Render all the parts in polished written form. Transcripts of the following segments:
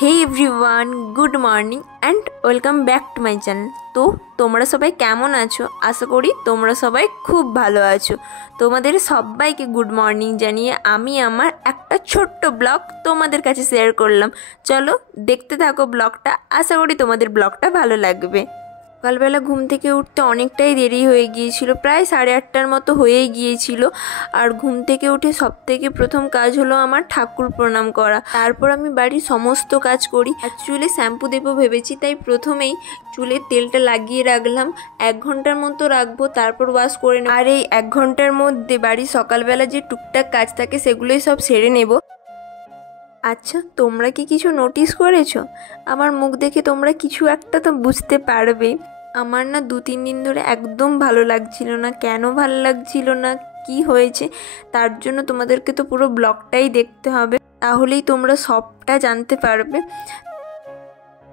Hey everyone, good morning and welcome back to my channel. তো তোমরা সবাই কেমন আছো? আশা করি তোমরা সবাই খুব ভালো আছো। তোমাদের সবাইকে গুড মর্নিং জানিয়ে আমি আমার একটা ছোট্ট ব্লগ তোমাদের কাছে শেয়ার করলাম। চলো দেখতে থাকো ব্লগটা, আশা করি তোমাদের ব্লগটা ভালো লাগবে। সকালবেলা ঘুম থেকে উঠতে অনেকটাই দেরি হয়ে গিয়েছিল, প্রায় 8:30টার মতো হয়েই গিয়েছিল। আর ঘুম থেকে উঠে সবথেকে প্রথম কাজ হলো আমার ঠাকুর প্রণাম করা। তারপর আমি বাড়ির সমস্ত কাজ করি। চুলে শ্যাম্পু দেবো ভেবেছি, তাই প্রথমেই চুলে তেলটা লাগিয়ে রাখলাম। 1 ঘন্টার মতো রাখবো, তারপর ওয়াশ করে নেব। আর এই 1 ঘন্টার মধ্যে বাড়ির সকালবেলা যে টুকটাক কাজ থাকে সেগুলোই সব সেরে নেব। আচ্ছা, তোমরা কি কিছু নোটিস করেছো? আমার মুখ দেখে তোমরা কিছু একটা তো বুঝতে পারবে। আমার না 2-3 দিন ধরে একদম ভালো লাগছিল না। কেন ভালো লাগছিল না, কি হয়েছে, তার জন্য তোমাদেরকে তো পুরো ব্লগটাই দেখতে হবে, তাহলেই তোমরা সবটা জানতে পারবে।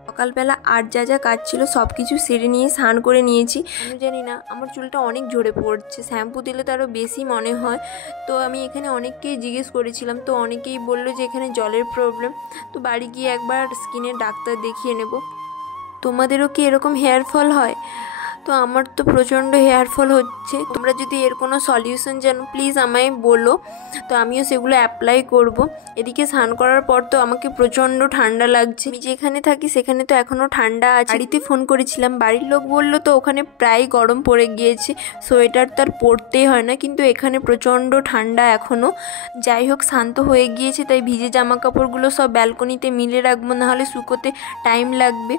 সকালবেলা আর যা যা কাজ ছিল সব কিছু সেরে নিয়ে স্নান করে নিয়েছি। আমি জানি না, আমার চুলটা অনেক ঝরে পড়ছে, শ্যাম্পু দিলে তো আরও বেশি মনে হয়। তো আমি এখানে অনেককেই জিজ্ঞেস করেছিলাম, তো অনেকেই বললো যে এখানে জলের প্রবলেম। তো বাড়ি গিয়ে একবার স্কিনের ডাক্তার দেখিয়ে নেব। তোমাদেরও কি এরকম হেয়ার ফল হয়? তো আমার তো প্রচণ্ড হেয়ার ফল হচ্ছে। তোমরা যদি এর কোনো সলিউশন জানো প্লিজ আমায় বলো, তো আমিও সেগুলো অ্যাপ্লাই করব। এদিকে স্নান করার পর তো আমাকে প্রচণ্ড ঠান্ডা লাগছে। আমি যেখানে থাকি সেখানে তো এখনও ঠান্ডা আছে। বাড়িতে ফোন করেছিলাম, বাড়ির লোক বললো তো ওখানে প্রায় গরম পড়ে গিয়েছে, সোয়েটার তো আর পরতেই হয় না, কিন্তু এখানে প্রচণ্ড ঠান্ডা এখনও। যাই হোক, শান্ত হয়ে গিয়েছে, তাই ভিজে জামা কাপড়গুলো সব ব্যালকনিতে মিলে রাখবো, নাহলে শুকোতে টাইম লাগবে।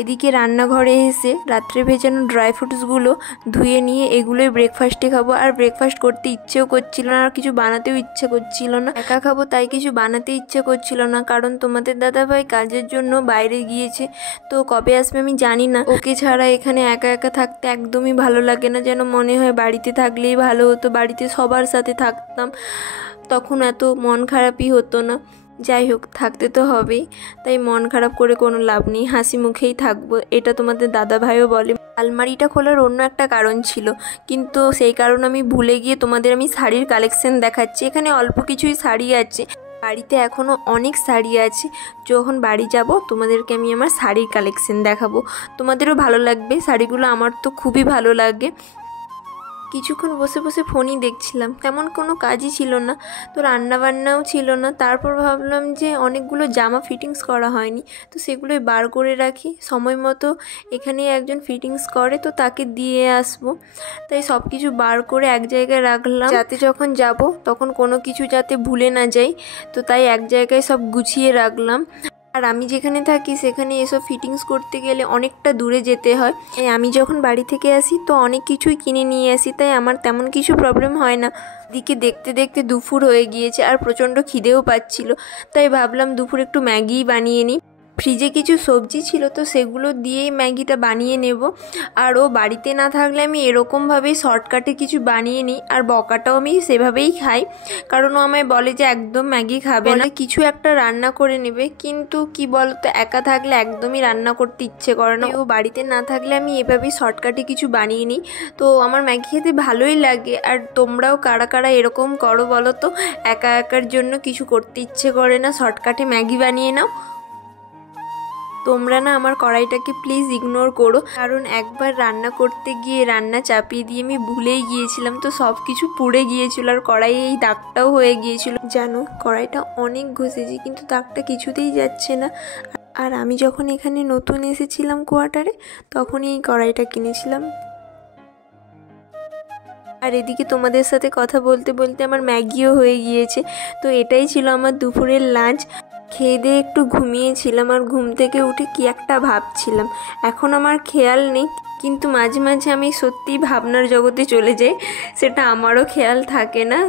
এদিকে রান্নাঘরে এসে রাত্রে ভেজানো ড্রাই ফ্রুটসগুলো ধুয়ে নিয়ে এগুলোই ব্রেকফাস্টে খাবো। আর ব্রেকফাস্ট করতে ইচ্ছেও করছিল না, আর কিছু বানাতেও ইচ্ছে করছিল না। একা খাবো তাই কিছু বানাতে ইচ্ছে করছিল না, কারণ তোমাদের দাদাভাই কাজের জন্য বাইরে গিয়েছে। তো কবে আসবে আমি জানি না। ওকে ছাড়া এখানে একা একা থাকতে একদমই ভালো লাগে না, যেন মনে হয় বাড়িতে থাকলেই ভালো হতো, বাড়িতে সবার সাথে থাকতাম, তখন এত মন খারাপই হতো না। যাই হোক, থাকতে তো হবেই, তাই মন খারাপ করে কোনো লাভ নেই, হাসি মুখেই থাকবো, এটা তোমাদের দাদা ভাইও বলে। আলমারিটা খোলার অন্য একটা কারণ ছিল, কিন্তু সেই কারণ আমি ভুলে গিয়ে তোমাদের আমি শাড়ির কালেকশন দেখাচ্ছি। এখানে অল্প কিছুই শাড়ি আছে, বাড়িতে এখনও অনেক শাড়ি আছে। যখন বাড়ি যাব তোমাদেরকে আমি আমার শাড়ির কালেকশন দেখাবো, তোমাদেরও ভালো লাগবে শাড়িগুলো, আমার তো খুবই ভালো লাগে। কিছুক্ষণ বসে বসে ফোনই দেখছিলাম, তেমন কোনো কাজই ছিল না, তো রান্নাবান্নাও ছিল না। তারপর ভাবলাম যে অনেকগুলো জামা ফিটিংস করা হয়নি, তো সেগুলোই বার করে রাখি, সময় মতো এখানে একজন ফিটিংস করে, তো তাকে দিয়ে আসবো। তাই সব কিছু বার করে এক জায়গায় রাখলাম, যাতে যখন যাব তখন কোনো কিছু যাতে ভুলে না যাই। তো তাই এক জায়গায় সব গুছিয়ে রাখলাম। আর আমি যেখানে থাকি সেখানে এসব ফিটিংস করতে গেলে অনেকটা দূরে যেতে হয়। আমি যখন বাড়ি থেকে আসি তো অনেক কিছুই কিনে নিয়ে আসি, তাই আমার তেমন কিছু প্রবলেম হয় না। দিকে দেখতে দেখতে দুপুর হয়ে গিয়েছে আর প্রচণ্ড খিদেও পাচ্ছিল, তাই ভাবলাম দুপুর একটু ম্যাগি বানিয়ে নিই। ফ্রিজে কিছু সবজি ছিল, তো সেগুলো দিয়েই ম্যাগিটা বানিয়ে নেব। আর ও বাড়িতে না থাকলে আমি এরকমভাবেই শর্টকাটে কিছু বানিয়ে নিই, আর বকাটাও আমি সেভাবেই খাই, কারণ ও আমায় বলে যে একদম ম্যাগি খাবে না, কিছু একটা রান্না করে নেবে। কিন্তু কি বলতো, একা থাকলে একদমই রান্না করতে ইচ্ছে করে না। ও বাড়িতে না থাকলে আমি এভাবেই শর্টকাটে কিছু বানিয়ে নিই, তো আমার ম্যাগি খেতে ভালোই লাগে। আর তোমরাও কারা কারা এরকম করো বলো তো, একা একার জন্য কিছু করতে ইচ্ছে করে না, শর্টকাটে ম্যাগি বানিয়ে নাও। তোমরা না আমার কড়াইটাকে প্লিজ ইগনোর করো, কারণ একবার রান্না করতে গিয়ে রান্না চাপিয়ে দিয়ে আমি ভুলেই গিয়েছিলাম, তো সব কিছু পুড়ে গিয়েছিল, আর কড়াইয়ে এই দাগটাও হয়ে গিয়েছিল। জানো, কড়াইটা অনেক ঘষেছি কিন্তু দাগটা কিছুতেই যাচ্ছে না। আর আমি যখন এখানে নতুন এসেছিলাম কোয়ার্টারে, তখনই এই কড়াইটা কিনেছিলাম। আর এদিকে তোমাদের সাথে কথা বলতে বলতে আমার ম্যাগিও হয়ে গিয়েছে। তো এটাই ছিল আমার দুপুরের লাঞ্চ। খেয়ে দিয়ে একটু ঘুমিয়েছিলাম, আর ঘুম থেকে উঠে কি একটা ভাবছিলাম, এখন আমার খেয়াল নেই, কিন্তু মাঝে মাঝে আমি সত্যিই ভাবনার জগতে চলে যাই, সেটা আমারও খেয়াল থাকে না।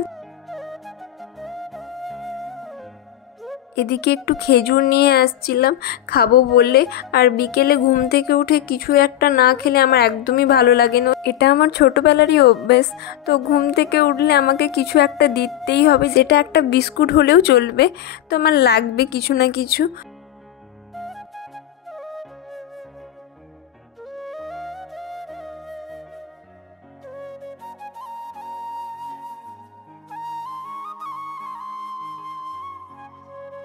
এদিকে একটু খেজুর নিয়ে আসছিলাম খাবো বলে, আর বিকেলে ঘুম থেকে উঠে কিছু একটা না খেলে আমার একদমই ভালো লাগে না, এটা আমার ছোটোবেলারই অভ্যেস। তো ঘুম থেকে উঠলে আমাকে কিছু একটা দিতেই হবে, যেটা একটা বিস্কুট হলেও চলবে, তো আমার লাগবে কিছু না কিছু।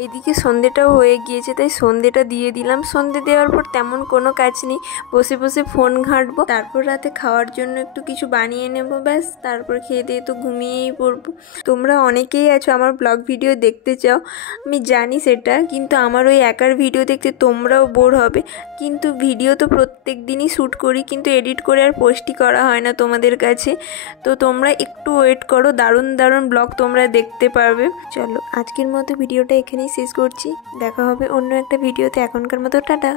এদিকে সন্ধ্যেটাও হয়ে গিয়েছে, তাই সন্ধ্যেটা দিয়ে দিলাম। সন্ধ্যে দেওয়ার পর তেমন কোনো কাজ নেই, বসে বসে ফোন ঘাঁটবো, তারপর রাতে খাওয়ার জন্য একটু কিছু বানিয়ে নেবো, ব্যাস তারপর খেয়ে দিয়ে তো ঘুমিয়েই পড়বো। তোমরা অনেকেই আছো আমার ব্লগ ভিডিও দেখতে চাও, আমি জানি সেটা, কিন্তু আমার ওই একার ভিডিও দেখতে তোমরাও বোর হবে। কিন্তু ভিডিও তো প্রত্যেক দিনই শ্যুট করি, কিন্তু এডিট করে আর পোস্টই করা হয় না তোমাদের কাছে। তো তোমরা একটু ওয়েট করো, দারুণ দারুণ ব্লগ তোমরা দেখতে পারবে। চলো আজকের মতো ভিডিওটা এখানেই শেষ করছি, দেখা হবে অন্য একটা ভিডিওতে। এখনকার মতো টাটা।